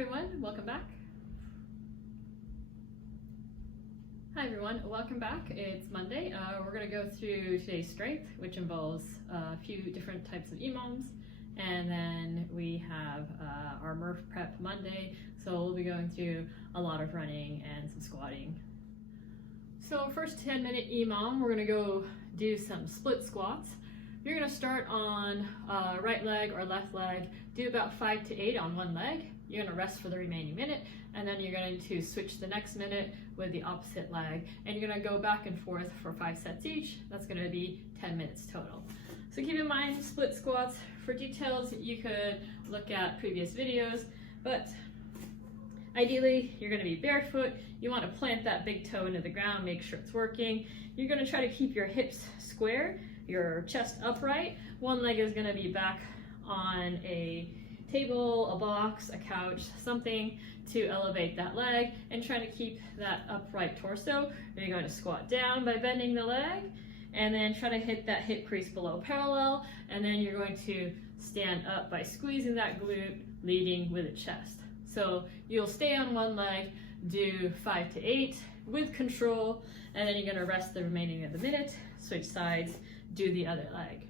everyone, welcome back. Hi everyone, welcome back. It's Monday. We're going to go through today's strength, which involves a few different types of EMOMs, and then we have our Murph Prep Monday, so we'll be going through a lot of running and some squatting. So first 10-minute EMOM, we're going to go do some split squats. You're going to start on right leg or left leg, do about 5 to 8 on one leg. You're going to rest for the remaining minute, and then you're going to switch the next minute with the opposite leg, and you're going to go back and forth for 5 sets each. That's going to be 10 minutes total. So keep in mind, split squats. For details, you could look at previous videos, but ideally, you're going to be barefoot. You want to plant that big toe into the ground, make sure it's working. You're going to try to keep your hips square, your chest upright. One leg is going to be back on a table, a box, a couch, something to elevate that leg, and try to keep that upright torso. Then you're going to squat down by bending the leg, and then try to hit that hip crease below parallel, and then you're going to stand up by squeezing that glute, leading with the chest. So you'll stay on one leg, do 5 to 8 with control, and then you're going to rest the remaining of the minute, switch sides, do the other leg.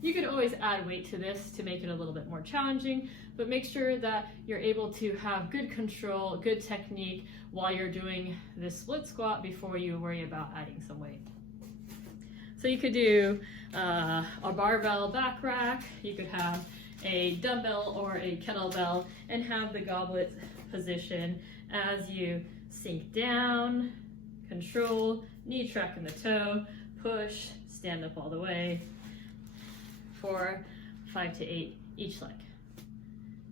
You could always add weight to this to make it a little bit more challenging, but make sure that you're able to have good control, good technique while you're doing this split squat before you worry about adding some weight. So you could do a barbell back rack, you could have a dumbbell or a kettlebell, and have the goblet position as you sink down, control, knee track in the toe, push, stand up all the way, for 5 to 8 each leg.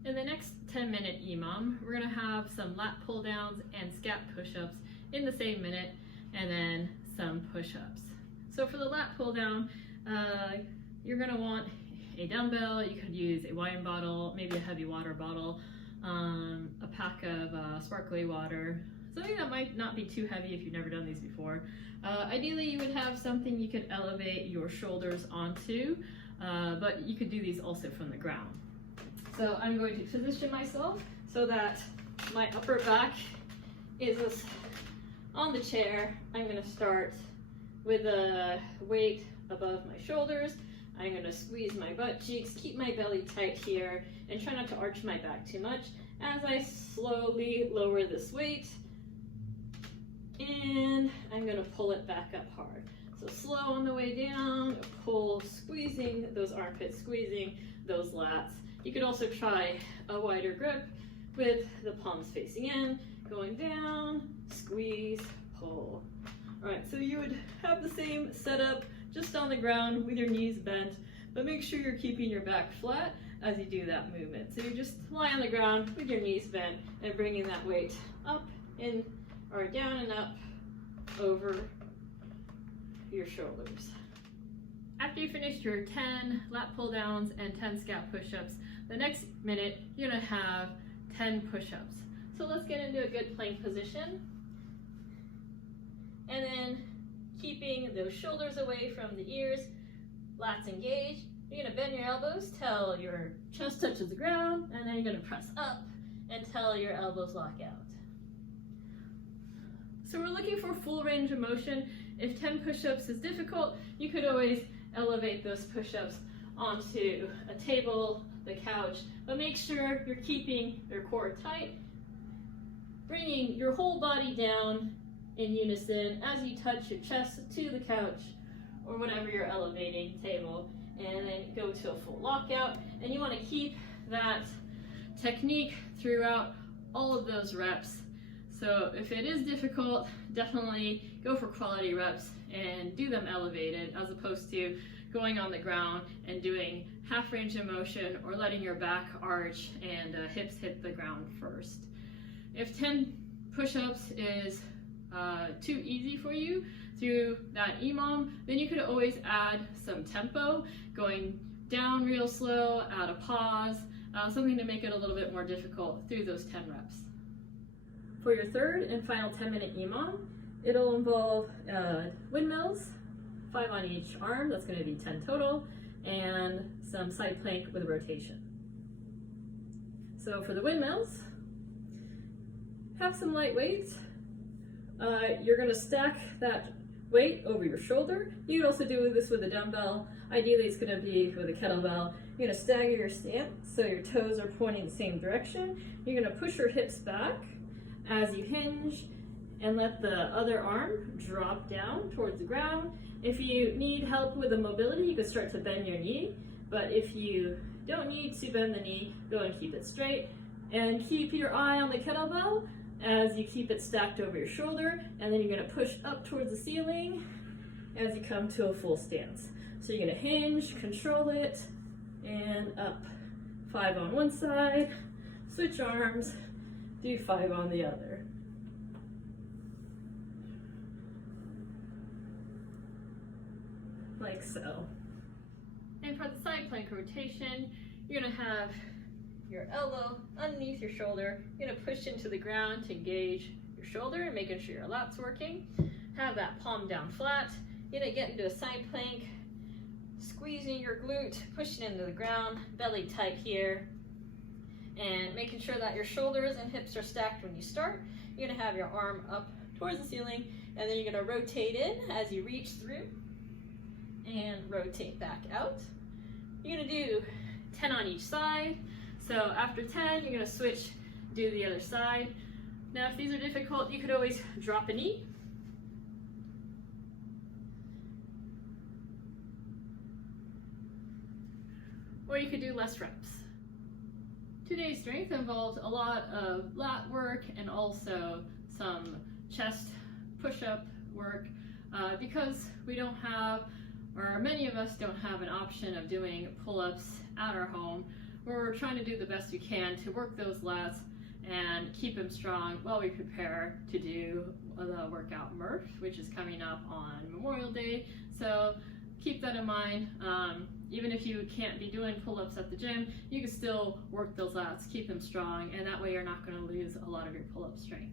In the next 10-minute EMOM, we're going to have some lat pull downs and scap push-ups in the same minute, and then some push-ups. So for the lat pull down, you're going to want a dumbbell. You could use a wine bottle, maybe a heavy water bottle, a pack of sparkly water, something that might not be too heavy if you've never done these before. Ideally, you would have something you could elevate your shoulders onto, but you could do these also from the ground. So I'm going to position myself so that my upper back is on the chair. I'm going to start with a weight above my shoulders. I'm going to squeeze my butt cheeks, keep my belly tight here, and try not to arch my back too much as I slowly lower this weight, and I'm going to pull it back up hard. So slow on the way down, pull, squeezing those armpits, squeezing those lats. You could also try a wider grip with the palms facing in, going down, squeeze, pull. All right, so you would have the same setup just on the ground with your knees bent, but make sure you're keeping your back flat as you do that movement. So you just lie on the ground with your knees bent and bringing that weight up in or down and up over your shoulders. After you finish your 10 lat pull downs and 10 scap push-ups, the next minute you're going to have 10 push-ups. So let's get into a good plank position, and then keeping those shoulders away from the ears, lats engaged. You're going to bend your elbows till your chest touches the ground, and then you're going to press up until your elbows lock out. So we're looking for full range of motion. If 10 push-ups is difficult, you could always elevate those push-ups onto a table, the couch, but make sure you're keeping your core tight, bringing your whole body down in unison as you touch your chest to the couch or whatever you're elevating, table, and then go to a full lockout. And you want to keep that technique throughout all of those reps. So if it is difficult, definitely go for quality reps and do them elevated as opposed to going on the ground and doing half range of motion or letting your back arch and hips hit the ground first. If 10 push-ups is too easy for you through that EMOM, then you could always add some tempo, going down real slow, add a pause, something to make it a little bit more difficult through those 10 reps. For your third and final 10-minute EMOM, it'll involve windmills, 5 on each arm, that's going to be 10 total, and some side plank with a rotation. So for the windmills, have some light weights. You're gonna stack that weight over your shoulder. You can also do this with a dumbbell. Ideally, it's gonna be with a kettlebell. You're gonna stagger your stance so your toes are pointing the same direction. You're gonna push your hips back as you hinge and let the other arm drop down towards the ground. If you need help with the mobility, you can start to bend your knee, but if you don't need to bend the knee, go and keep it straight. And keep your eye on the kettlebell as you keep it stacked over your shoulder, and then you're gonna push up towards the ceiling as you come to a full stance. So you're gonna hinge, control it, and up. 5 on one side, switch arms, do 5 on the other. Like so. And for the side plank rotation, you're gonna have your elbow underneath your shoulder. You're gonna push into the ground to engage your shoulder and making sure your lat's working. Have that palm down flat. You're gonna get into a side plank, squeezing your glute, pushing into the ground, belly tight here, and making sure that your shoulders and hips are stacked when you start. You're gonna have your arm up towards the ceiling, and then you're gonna rotate in as you reach through and rotate back out. You're gonna do 10 on each side. So after 10, you're gonna switch, do the other side. Now if these are difficult, you could always drop a knee. Or you could do less reps. Today's strength involves a lot of lat work and also some chest push-up work because we don't have, or many of us don't have an option of doing pull-ups at our home. We're trying to do the best we can to work those lats and keep them strong while we prepare to do the workout Murph, which is coming up on Memorial Day. So keep that in mind. Even if you can't be doing pull-ups at the gym, you can still work those lats, keep them strong, and that way you're not going to lose a lot of your pull-up strength.